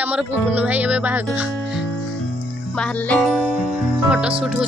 आमर बुबुन भाई एवं बाहागर बाहर फोटो सुट हो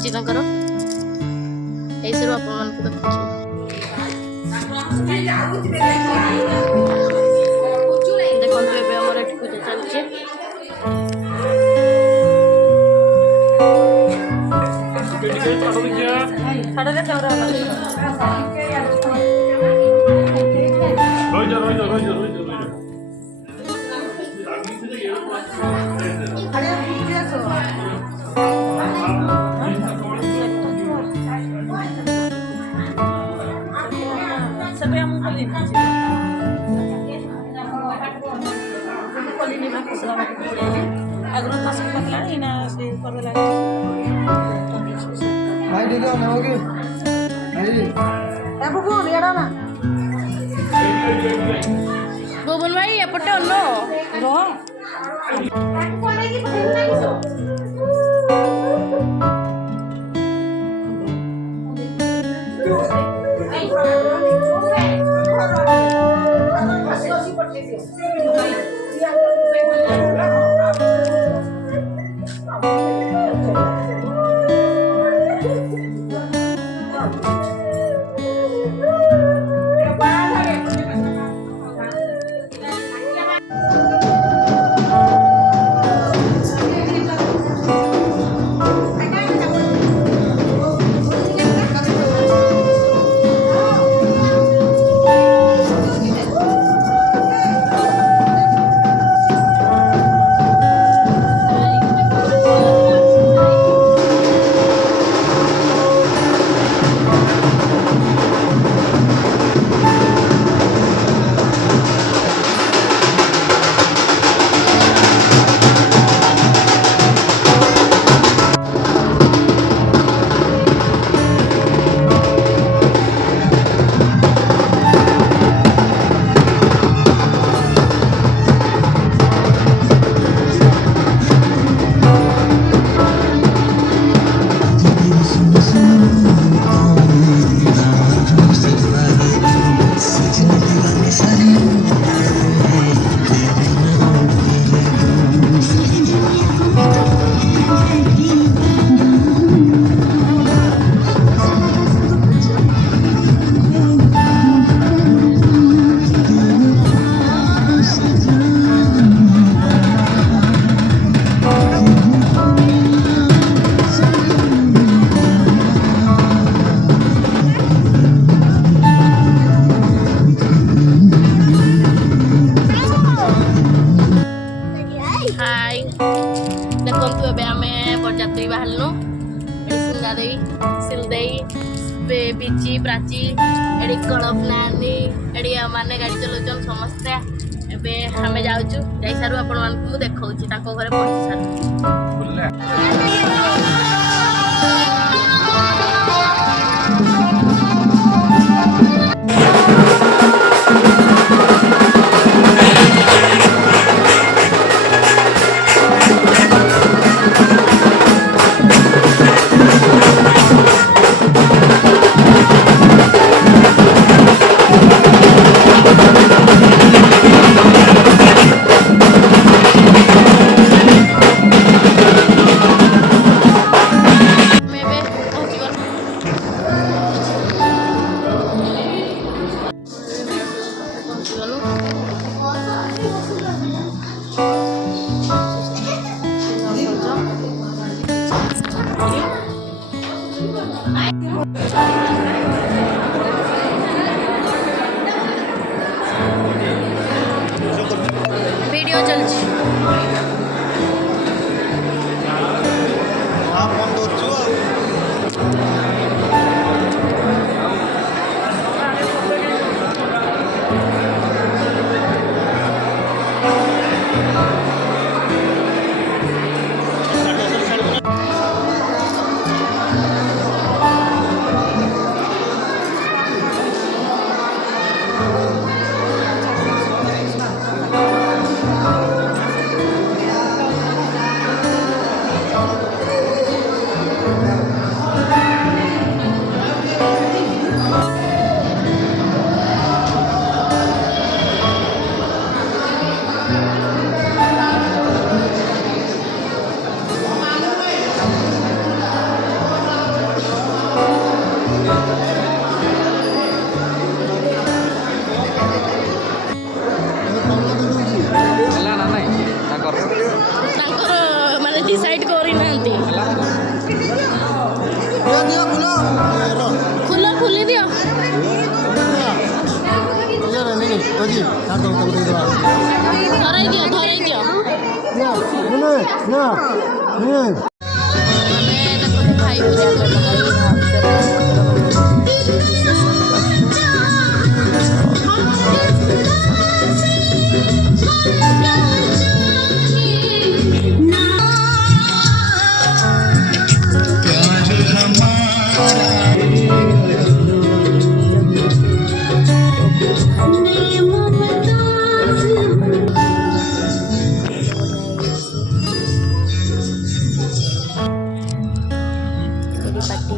बुबुन भाई एपटे अल्लो बिची प्राची एडी कड़प नानी एडी माने गाड़ी चलाउछन समस्ते एबे हमें जाउछु जाई सारू आपण मान को देखाउछि ताको घरे पहुंची सारू ଧରେଇ ଦିଅ ଧରେଇ ଦିଅ ଆମେ ଦେଖନ୍ତୁ ଖାଇବୁ ପାଟି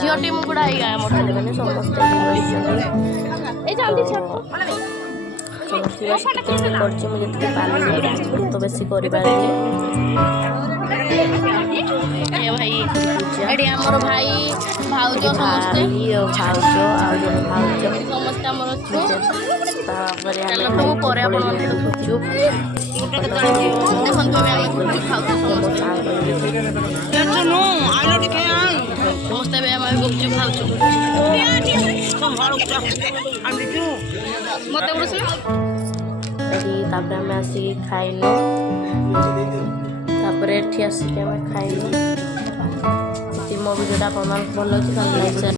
ଝିଅ ଟିମ୍ ଗୁଡ଼ା ମାନେ ସମସ୍ତେ କରିଛି ମୁଁ ଯେତିକି ପାରିଲି ତ ବେଶୀ କରିପାରିଲି। ଭାଇ ଏଠି ଆମର ଭାଇ ଭାଉଜ ସମସ୍ତେ ଭାଉଜ ଆଉ ଜଣେ ଭାଉଜ ସମସ୍ତେ ଆମର ଅଛୁ। ତାପରେ ଆମେ ପରେ ଆପଣମାନଙ୍କୁ ଗୁପଚୁପ୍ ଦେଖନ୍ତୁ ଆମେ ଗୁପଚୁପ୍ ଖାଉଛୁ ସମସ୍ତେ ଏବେ ଆମେ ଗୁପଚୁପ୍ ଖାଉଛୁ। ମତେ ତାପରେ ଆମେ ଆସିକି ଖାଇଲୁ। ତାପରେ ଏଠି ଆସିକି ଆମେ ଖାଇଲୁ। ମୋ ଭିଡ଼ିଓଟା ଆପଣମାନଙ୍କୁ ଭଲ ଲାଗୁଛି।